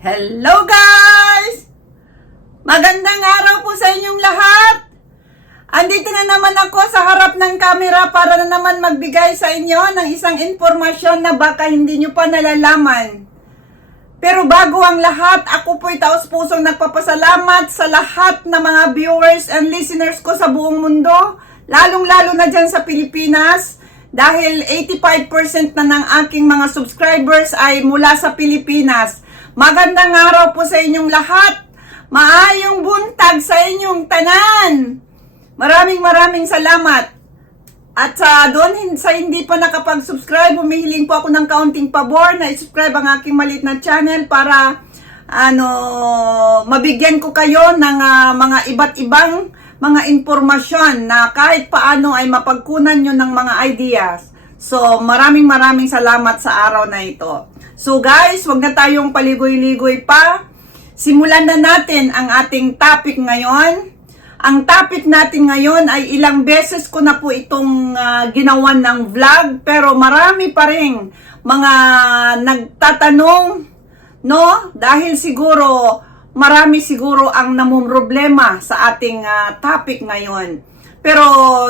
Hello guys! Magandang araw po sa inyong lahat! Andito na naman ako sa harap ng camera para na naman magbigay sa inyo ng isang informasyon na baka hindi nyo pa nalalaman. Pero bago ang lahat, ako po'y taos pusong nagpapasalamat sa lahat ng mga viewers and listeners ko sa buong mundo, lalong-lalo na dyan sa Pilipinas, dahil 85% na ng aking mga subscribers ay mula sa Pilipinas. Magandang araw po sa inyong lahat. Maayong buntag sa inyong tanan. Maraming maraming salamat. At sa doon sa hindi pa nakapag-subscribe, humihiling po ako ng kaunting pabor na i-subscribe ang aking maliit na channel para ano mabigyan ko kayo ng ah, mga iba't ibang mga impormasyon na kahit paano ay mapagkunan nyo ng mga ideas. So, maraming maraming salamat sa araw na ito. So guys, wag na tayong paligoy-ligoy pa. Simulan na natin ang ating topic ngayon. Ang topic natin ngayon ay ilang beses ko na po itong ah, ginawan ng vlog pero marami pa rin mga nagtatanong no dahil siguro marami siguro ang namumroblema sa ating ah, topic ngayon. Pero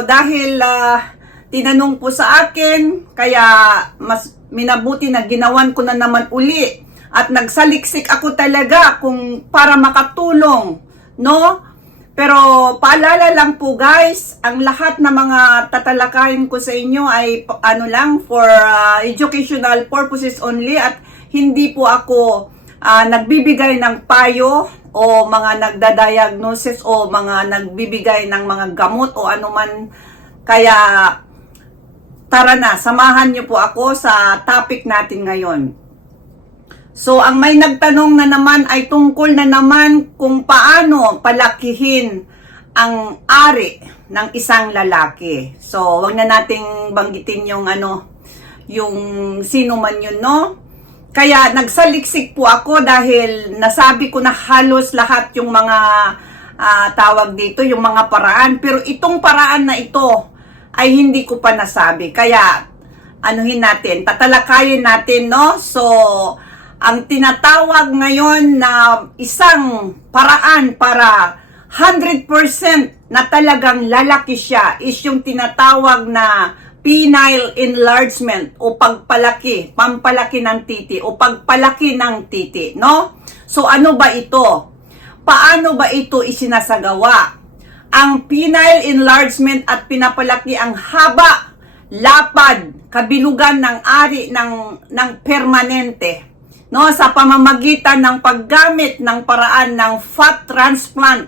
dahil ah, tinanong po sa akin kaya mas minabuti na ginawan ko na naman uli at nagsaliksik ako talaga kung para makatulong no pero paalala lang po guys, ang lahat ng mga tatalakayin ko sa inyo ay ano lang for uh, educational purposes only at hindi po ako uh, nagbibigay ng payo o mga nagdadiagnosis o mga nagbibigay ng mga gamot o anuman kaya tara na, samahan niyo po ako sa topic natin ngayon. So, ang may nagtanong na naman ay tungkol na naman kung paano palakihin ang ari ng isang lalaki. So, wag na nating banggitin yung ano, yung sino man yun, no? Kaya nagsaliksik po ako dahil nasabi ko na halos lahat yung mga ah, tawag dito, yung mga paraan. Pero itong paraan na ito ay hindi ko pa nasabi. Kaya anuhin natin, tatalakayin natin, no? So, ang tinatawag ngayon na isang paraan para 100% na talagang lalaki siya is yung tinatawag na penile enlargement o pagpalaki, pampalaki ng titi o pagpalaki ng titi, no? So ano ba ito? Paano ba ito isinasagawa? Ang penile enlargement at pinapalaki ang haba, lapad, kabilugan ng ari ng ng permanente no sa pamamagitan ng paggamit ng paraan ng fat transplant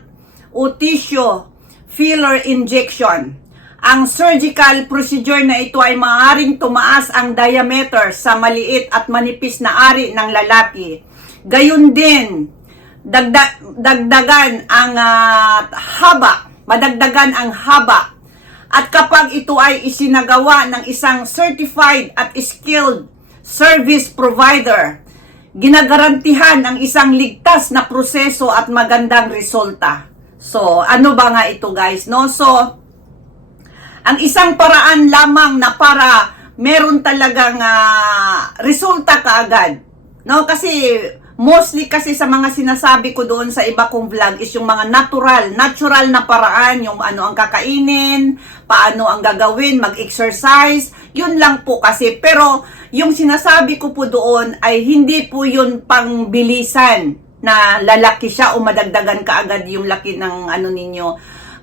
o tissue filler injection. Ang surgical procedure na ito ay maaaring tumaas ang diameter sa maliit at manipis na ari ng lalaki. Gayun din, dagda, dagdagan ang ah, haba, madagdagan ang haba. At kapag ito ay isinagawa ng isang certified at skilled service provider, ginagarantihan ang isang ligtas na proseso at magandang resulta. So, ano ba nga ito guys, no? So, ang isang paraan lamang na para meron talagang ah, resulta kaagad. No, kasi mostly kasi sa mga sinasabi ko doon sa iba kong vlog is yung mga natural, natural na paraan, yung ano ang kakainin, paano ang gagawin, mag-exercise, yun lang po kasi. Pero yung sinasabi ko po doon ay hindi po yun pangbilisan na lalaki siya o madagdagan kaagad yung laki ng ano ninyo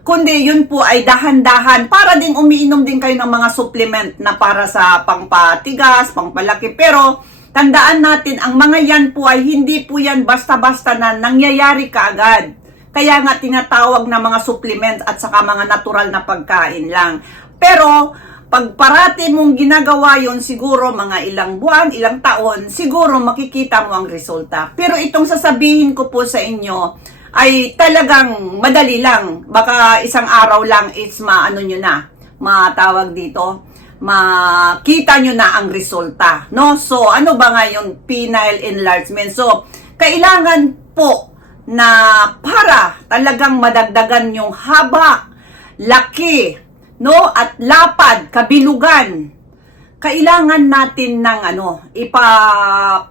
kundi yun po ay dahan-dahan para din umiinom din kayo ng mga supplement na para sa pangpatigas, pangpalaki. Pero tandaan natin, ang mga yan po ay hindi po yan basta-basta na nangyayari kaagad. Kaya nga tinatawag na mga supplements at saka mga natural na pagkain lang. Pero pag parati mong ginagawa yon siguro mga ilang buwan, ilang taon, siguro makikita mo ang resulta. Pero itong sasabihin ko po sa inyo, ay talagang madali lang. Baka isang araw lang it's maano nyo na, matawag dito, makita nyo na ang resulta. No? So, ano ba nga yung penile enlargement? So, kailangan po na para talagang madagdagan yung haba, laki, no? At lapad, kabilugan kailangan natin ng ano, ipa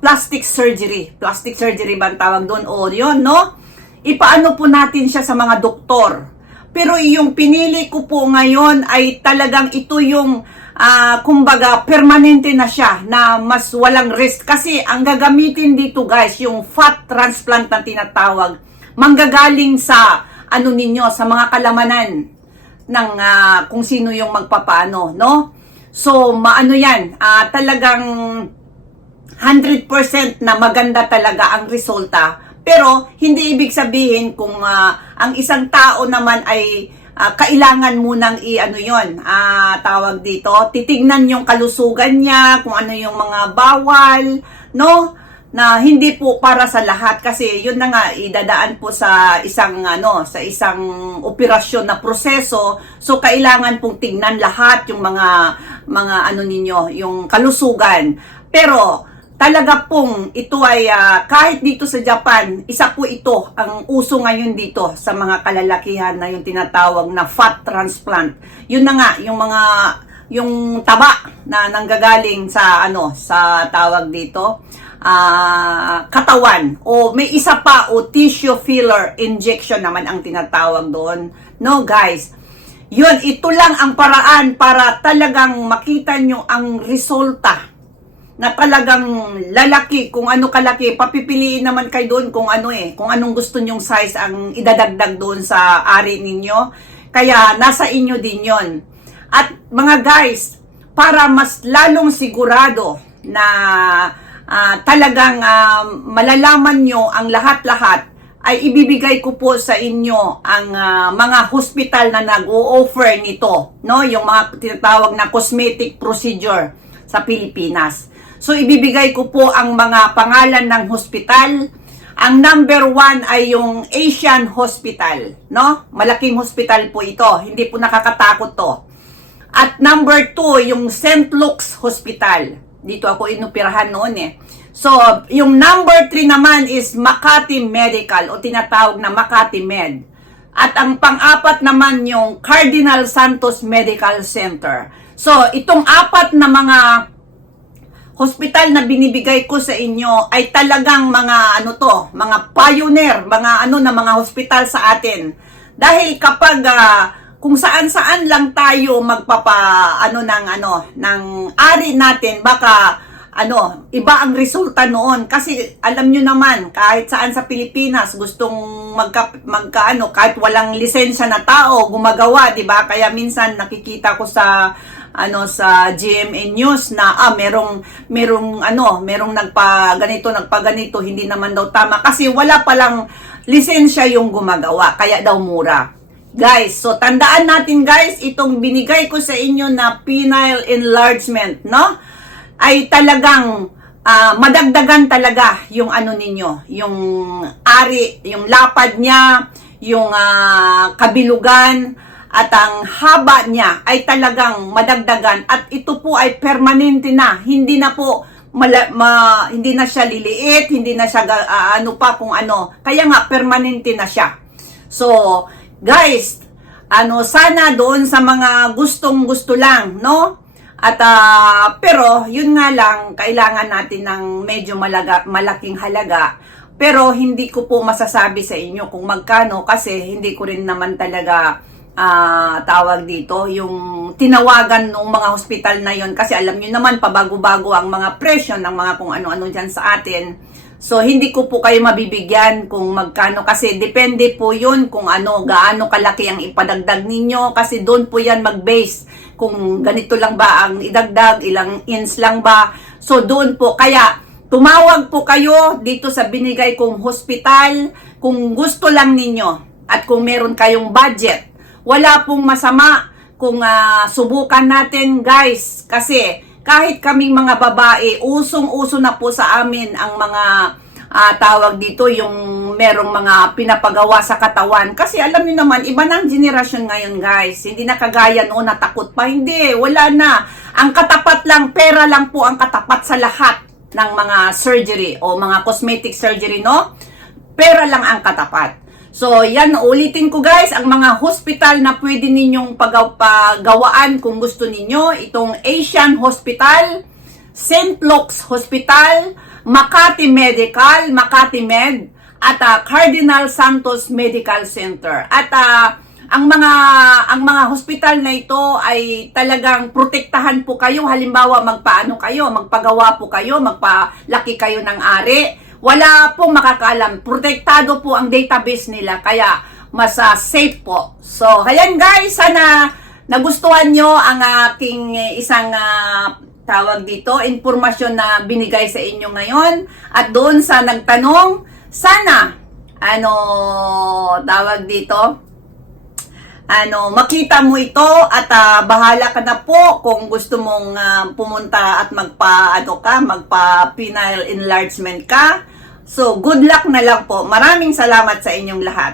plastic surgery. Plastic surgery ba tawag doon? O yun, no? Ipaano po natin siya sa mga doktor. Pero yung pinili ko po ngayon ay talagang ito yung ah, kumbaga permanente na siya na mas walang risk kasi ang gagamitin dito guys yung fat transplant na tinatawag manggagaling sa ano ninyo sa mga kalamanan ng ah, kung sino yung magpapaano no so maano yan ah, talagang 100% na maganda talaga ang resulta. Pero hindi ibig sabihin kung ah, ang isang tao naman ay ah, kailangan munang i-ano yon ah, tawag dito, titignan yung kalusugan niya, kung ano yung mga bawal, no? na hindi po para sa lahat kasi yun na nga idadaan po sa isang ano sa isang operasyon na proseso so kailangan pong tingnan lahat yung mga mga ano ninyo yung kalusugan pero talaga pong ito ay ah, kahit dito sa Japan isa po ito ang uso ngayon dito sa mga kalalakihan na yung tinatawag na fat transplant. Yun na nga yung mga yung taba na nanggagaling sa ano sa tawag dito ah, katawan. O may isa pa o tissue filler injection naman ang tinatawag doon. No guys? Yun ito lang ang paraan para talagang makita nyo ang resulta na talagang lalaki, kung ano kalaki, papipiliin naman kayo doon kung ano eh, kung anong gusto nyong size ang idadagdag doon sa ari ninyo. Kaya nasa inyo din yon. At mga guys, para mas lalong sigurado na ah, talagang ah, malalaman nyo ang lahat-lahat, ay ibibigay ko po sa inyo ang ah, mga hospital na nag-o-offer nito, no? Yung mga tinatawag na cosmetic procedure sa Pilipinas. So ibibigay ko po ang mga pangalan ng hospital. Ang number one ay yung Asian Hospital, no? Malaking hospital po ito, hindi po nakakatakot to. At number two, yung St. Luke's Hospital. Dito ako inupirahan noon eh. So, yung number three naman is Makati Medical o tinatawag na Makati Med. At ang pang-apat naman yung Cardinal Santos Medical Center. So, itong apat na mga hospital na binibigay ko sa inyo ay talagang mga ano to, mga pioneer, mga ano na mga hospital sa atin. Dahil kapag ah, kung saan-saan lang tayo magpapa ano ng ano ng ari natin baka ano iba ang resulta noon kasi alam nyo naman kahit saan sa Pilipinas gustong magka, magka ano kahit walang lisensya na tao gumagawa di ba kaya minsan nakikita ko sa ano sa GMA News na ah merong merong ano merong nagpa ganito nagpa ganito hindi naman daw tama kasi wala palang lisensya yung gumagawa kaya daw mura Guys, so tandaan natin guys, itong binigay ko sa inyo na penile enlargement, no? Ay talagang ah, madagdagan talaga yung ano ninyo, yung ari, yung lapad niya, yung ah, kabilugan, at ang haba niya ay talagang madagdagan at ito po ay permanente na, hindi na po mala, ma, hindi na siya liliit, hindi na siya ah, ano pa kung ano. Kaya nga permanente na siya. So, guys, ano sana doon sa mga gustong gusto lang, no? At ah, pero yun nga lang kailangan natin ng medyo malaga, malaking halaga. Pero hindi ko po masasabi sa inyo kung magkano kasi hindi ko rin naman talaga ah, tawag dito yung tinawagan ng mga hospital na yon kasi alam niyo naman pabago-bago ang mga presyo ng mga kung ano-ano diyan sa atin. So, hindi ko po kayo mabibigyan kung magkano kasi depende po yun kung ano, gaano kalaki ang ipadagdag ninyo kasi doon po yan mag-base kung ganito lang ba ang idagdag, ilang ins lang ba. So, doon po. Kaya, tumawag po kayo dito sa binigay kong hospital kung gusto lang ninyo at kung meron kayong budget. Wala pong masama kung ah, subukan natin guys kasi kahit kaming mga babae, usong-uso na po sa amin ang mga ah, tawag dito, yung merong mga pinapagawa sa katawan. Kasi alam niyo naman, iba na ang generasyon ngayon guys. Hindi na kagaya noon natakot pa. Hindi, wala na. Ang katapat lang, pera lang po ang katapat sa lahat ng mga surgery o mga cosmetic surgery, no? Pera lang ang katapat. So, yan, ulitin ko guys, ang mga hospital na pwede ninyong pagaw- pagawaan kung gusto ninyo, itong Asian Hospital, St. Luke's Hospital, Makati Medical, Makati Med, at ah, Cardinal Santos Medical Center. At ah, ang mga ang mga hospital na ito ay talagang protektahan po kayo halimbawa magpaano kayo magpagawa po kayo magpalaki kayo ng ari wala pong makakalam protektado po ang database nila kaya mas ah, safe po. So ayan guys sana nagustuhan nyo ang aking eh, isang ah, tawag dito impormasyon na binigay sa inyo ngayon. At doon sa nagtanong sana ano tawag dito ano, makita mo ito at ah, bahala ka na po kung gusto mong ah, pumunta at magpa ano ka, magpa penile enlargement ka. So, good luck na lang po. Maraming salamat sa inyong lahat.